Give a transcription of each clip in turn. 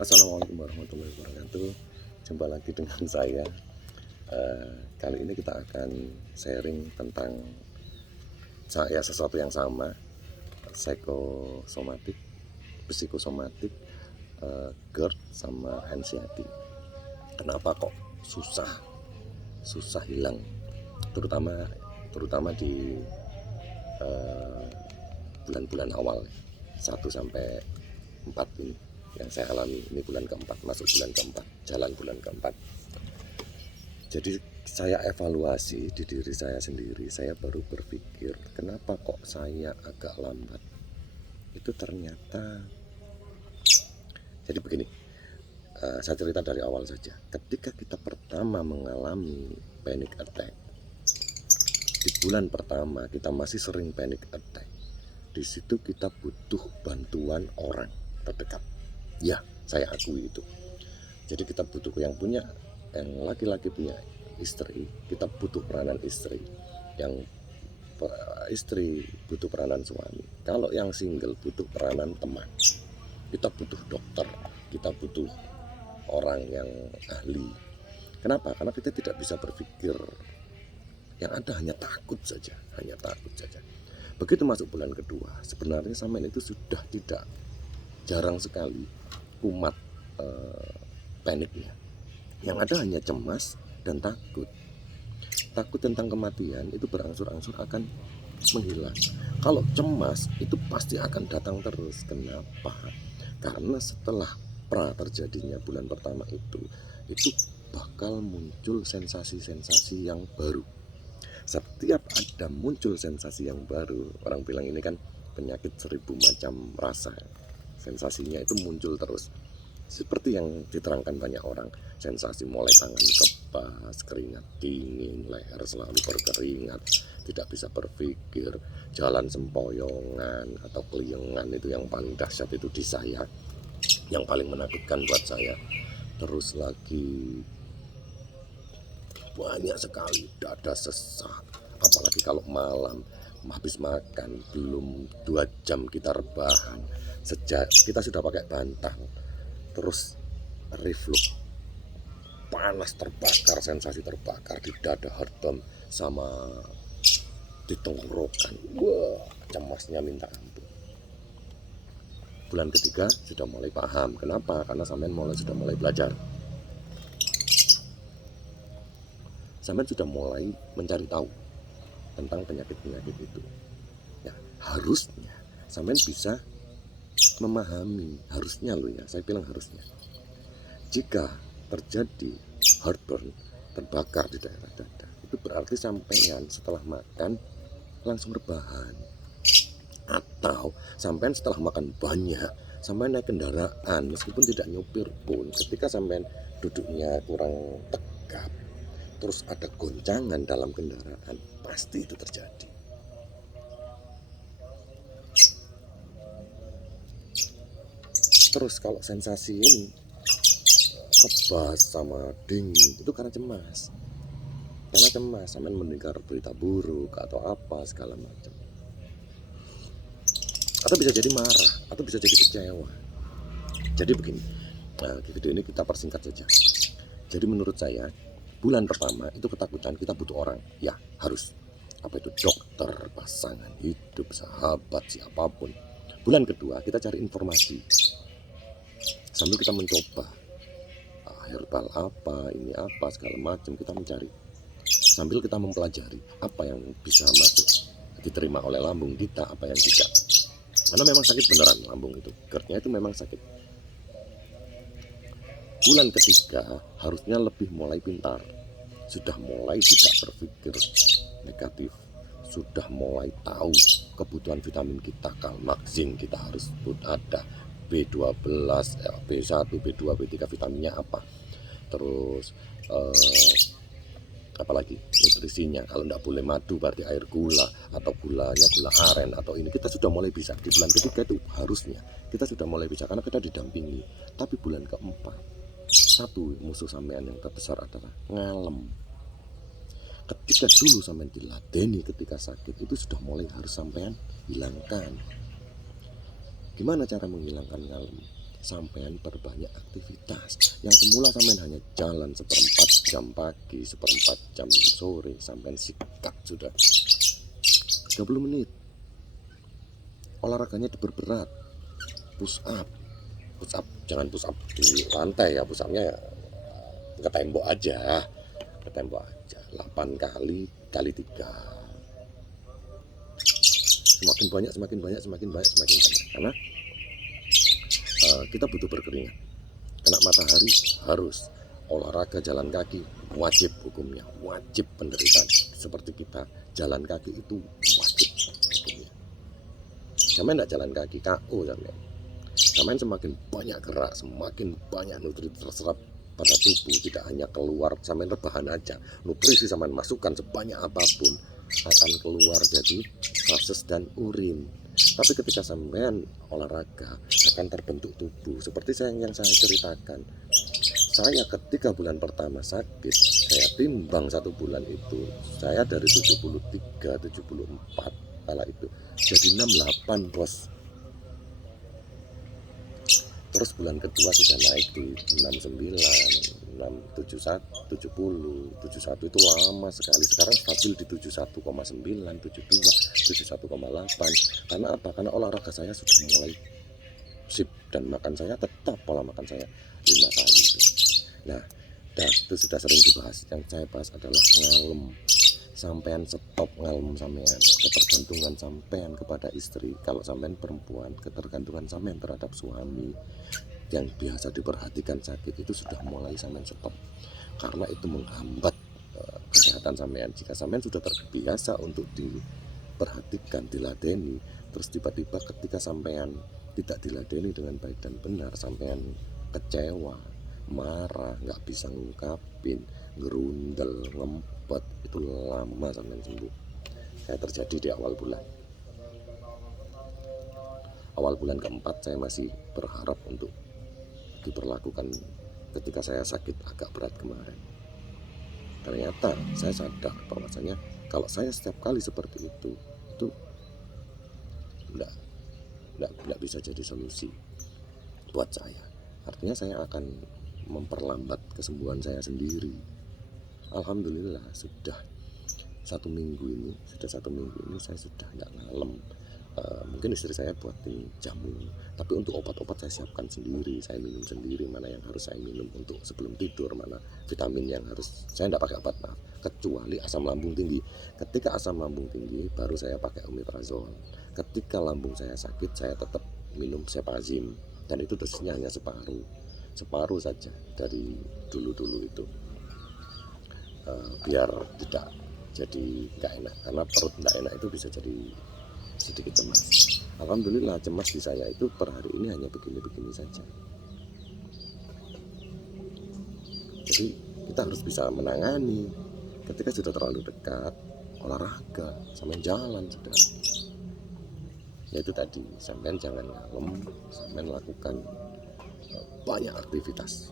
Assalamualaikum warahmatullahi wabarakatuh. Jumpa lagi dengan saya. Kali ini kita akan sharing tentang sesuatu yang sama, psikosomatik, psikosomatik, GERD sama anxiety. Kenapa kok susah hilang, terutama di bulan-bulan awal 1 sampai 4 ini yang saya alami. Ini bulan keempat, masuk bulan keempat, jalan bulan keempat. Jadi saya evaluasi di diri saya sendiri. Saya baru berpikir, kenapa kok saya agak lambat. Itu ternyata, jadi begini, saya cerita dari awal saja. Ketika kita pertama mengalami panic attack, di bulan pertama kita masih sering panic attack. Di situ kita butuh bantuan orang terdekat. Ya, saya akui itu. Jadi kita butuh yang laki-laki punya istri, kita butuh peranan istri. Yang istri butuh peranan suami. Kalau yang single butuh peranan teman. Kita butuh dokter, kita butuh orang yang ahli. Kenapa? Karena kita tidak bisa berpikir, yang ada hanya takut saja. Begitu masuk bulan kedua, sebenarnya sampean itu sudah tidak jarang sekali kumat paniknya. Yang ada hanya cemas dan takut tentang kematian. Itu berangsur-angsur akan menghilang. Kalau cemas itu pasti akan datang terus. Kenapa? Karena setelah terjadinya bulan pertama itu bakal muncul sensasi-sensasi yang baru. Setiap ada muncul sensasi yang baru, orang bilang ini kan penyakit 1000 macam rasa. Sensasinya itu muncul terus. Seperti yang diterangkan banyak orang, sensasi mulai tangan kebas, keringat dingin, leher selalu berkeringat, tidak bisa berpikir, jalan sempoyongan atau keliengan. Itu yang paling dahsyat itu di saya, yang paling menakutkan buat saya. Terus lagi banyak sekali dada sesak, apalagi kalau malam habis makan belum 2 jam kita rebahan, kita sudah pakai bantal, terus reflux, panas, terbakar, sensasi terbakar di dada, heartburn sama di tenggorokan. Wah, cemasnya minta ampun. Bulan ketiga sudah mulai paham. Kenapa? Karena sampean sudah mulai belajar. Sampean sudah mulai mencari tahu tentang penyakit-penyakit itu. Ya, harusnya sampean bisa memahami, harusnya loh ya, saya bilang harusnya. Jika terjadi heartburn, terbakar di daerah dada, itu berarti sampean setelah makan langsung rebahan. Atau sampean setelah makan banyak, sampean naik kendaraan, meskipun tidak nyupir pun, ketika sampean duduknya kurang tegap, terus ada goncangan dalam kendaraan, pasti itu terjadi. Terus kalau sensasi ini kebas sama dingin, itu karena cemas. Sampean mendengar berita buruk atau apa segala macam. Atau bisa jadi marah, atau bisa jadi kecewa. Jadi begini, di video ini kita persingkat saja. Jadi menurut saya, bulan pertama itu ketakutan, kita butuh orang. Ya, harus. Apa itu? Dokter, pasangan hidup, sahabat, siapapun. Bulan kedua kita cari informasi. Sambil kita mencoba herbal apa, ini apa, segala macam kita mencari. Sambil kita mempelajari apa yang bisa masuk, diterima oleh lambung kita, apa yang tidak. Karena memang sakit beneran lambung itu, GERD-nya itu memang sakit. Bulan ketiga harusnya lebih mulai pintar, sudah mulai tidak berpikir negatif, sudah mulai tahu kebutuhan vitamin kita. Kalmak, zinc kita harus ada, B12, B1, B2, B3, vitaminnya apa, terus apalagi nutrisinya. Kalau tidak boleh madu berarti air gula, atau gulanya gula aren, atau ini kita sudah mulai bisa. Di bulan ketiga itu harusnya kita sudah mulai bisa, karena kita didampingi. Tapi bulan keempat, satu musuh sampean yang terbesar adalah ngalem. Ketika dulu sampean diladeni ketika sakit, itu sudah mulai harus sampean hilangkan. Gimana cara menghilangkan ngalem? sampean perbanyak aktivitas. Yang semula sampean hanya jalan seperempat jam pagi, seperempat jam sore, sampean sikat sudah 30 menit. Olahraganya diperberat, push up, jangan push up di lantai ya, push upnya ya ke tembok aja, 8 kali kali 3. Semakin banyak karena kita butuh berkeringat. Kena matahari harus olahraga, jalan kaki wajib hukumnya, wajib penderita seperti kita jalan kaki itu wajib hukumnya. Sampai enggak jalan kaki KO sampai semakin banyak gerak, semakin banyak nutrisi terserap pada tubuh, tidak hanya keluar sampai rebahan aja, nutrisi sampai masukkan sebanyak apapun akan keluar jadi feses dan urin. Tapi ketika sampean olahraga akan terbentuk tubuh seperti yang saya ceritakan. Saya ketika bulan pertama sakit, saya timbang 1 bulan itu, saya dari 73, 74 kala itu jadi 68 bos. Terus bulan kedua sudah naik di 69, 71, 70, 71 itu lama sekali. Sekarang stabil di 71,9, 72, 71,8. Karena apa? Karena olahraga saya sudah mulai sip dan makan saya tetap pola makan saya 5 kali itu. Nah, itu sudah sering dibahas. Yang saya bahas adalah ngalem. Sampean stop ngalem sampean, ketergantungan sampean kepada istri. Kalau sampean perempuan, ketergantungan sampean terhadap suami yang biasa diperhatikan sakit itu sudah mulai sampean stop, karena itu menghambat kesehatan sampean. Jika sampean sudah terbiasa untuk diperhatikan, diladeni, terus tiba-tiba ketika sampean tidak diladeni dengan baik dan benar, sampean kecewa, marah, nggak bisa ngungkapin, gerundel, ngempet, itu lama sampean sembuh. Saya terjadi di awal bulan keempat. Saya masih berharap untuk diperlakukan ketika saya sakit agak berat kemarin. Ternyata saya sadar bahwasanya kalau saya setiap kali seperti itu enggak bisa jadi solusi buat saya. Artinya saya akan memperlambat kesembuhan saya sendiri. Alhamdulillah sudah 1 minggu ini saya sudah nggak ngalem. Mungkin istri saya buatin jamu, tapi untuk obat-obat saya siapkan sendiri, saya minum sendiri mana yang harus saya minum untuk sebelum tidur, mana vitamin yang harus. Saya tidak pakai obat kecuali asam lambung tinggi. Ketika asam lambung tinggi baru saya pakai omeprazol. Ketika lambung saya sakit saya tetap minum Cepazim, dan itu dosisnya hanya separuh saja dari dulu itu. Biar tidak jadi nggak enak, karena perut nggak enak itu bisa jadi sedikit cemas. Alhamdulillah cemas di saya itu per hari ini hanya begini-begini saja. Jadi kita harus bisa menangani. Ketika sudah terlalu dekat, olahraga, sampai jalan sudah. Ya itu tadi, sampai jangan ngalem, sampai lakukan banyak aktivitas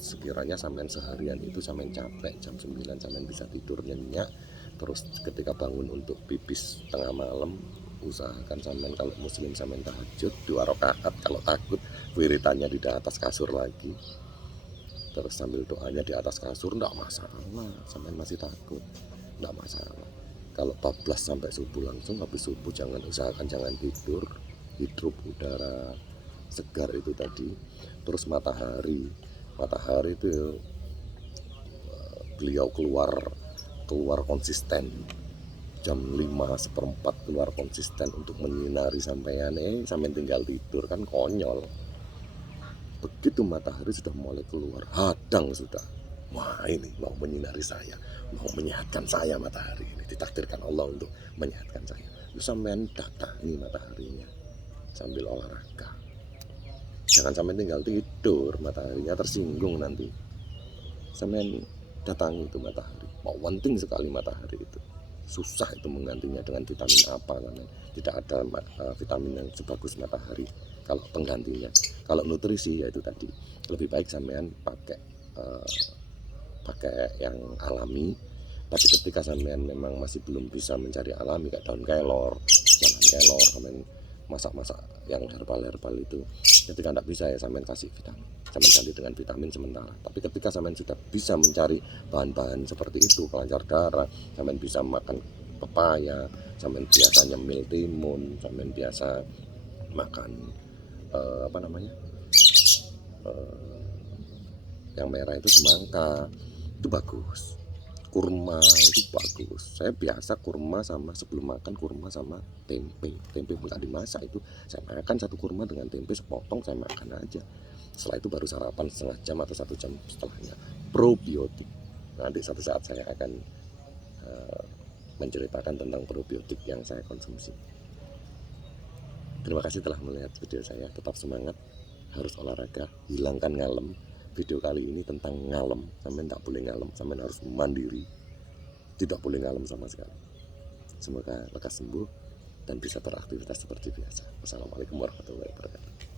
sekiranya sampai seharian itu sampai capek jam 9 sampai bisa tidur nyenyak. Terus ketika bangun untuk pipis tengah malam, usahakan sampai kalau muslim sampai tahajud 2 rakaat, kalau takut wiritannya di atas kasur lagi, terus sambil doanya di atas kasur, enggak masalah. Sampai masih takut, enggak masalah. Kalau 14 sampai subuh langsung, habis subuh usahakan jangan tidur, hidup udara segar itu tadi. Terus matahari itu beliau keluar konsisten jam 5:15 keluar konsisten untuk menyinari sampean. Sampean tinggal tidur kan konyol. Begitu matahari sudah mulai keluar, hadang sudah, wah ini mau menyinari saya, mau menyehatkan saya. Matahari ini ditakdirkan Allah untuk menyehatkan saya. Sampean datangi mataharinya sambil olahraga. Jangan sampai tinggal tidur, mataharinya tersinggung nanti. Sampean datangi itu matahari. Mau penting sekali matahari itu. Susah itu menggantinya dengan vitamin apa, karena tidak ada vitamin yang sebagus matahari kalau penggantinya. Kalau nutrisi ya itu tadi, lebih baik sampean pakai yang alami. Tapi ketika sampean memang masih belum bisa mencari alami, kayak daun kelor, jangan kelor, sampean masak yang herbal itu Ketika tidak bisa ya sampean kasih vitamin, sampean ganti dengan vitamin sementara. Tapi ketika sampean sudah bisa mencari bahan-bahan seperti itu, kelancar darah, sampean bisa makan pepaya, sampean biasa nyemil timun, sampean biasa makan apa namanya yang merah itu semangka, itu bagus. Kurma itu bagus. Saya biasa kurma sama sebelum makan kurma sama tempe nggak dimasak itu saya makan satu kurma dengan tempe sepotong, saya makan aja. Setelah itu baru sarapan setengah jam atau 1 jam setelahnya probiotik. Nanti satu saat saya akan menceritakan tentang probiotik yang saya konsumsi. Terima kasih telah melihat video saya. Tetap semangat, harus olahraga, hilangkan ngalem. Video kali ini tentang ngalem. Sampai tidak boleh ngalem, sampai harus mandiri, tidak boleh ngalem sama sekali. Semoga lekas sembuh dan bisa beraktivitas seperti biasa. Wassalamualaikum warahmatullahi wabarakatuh.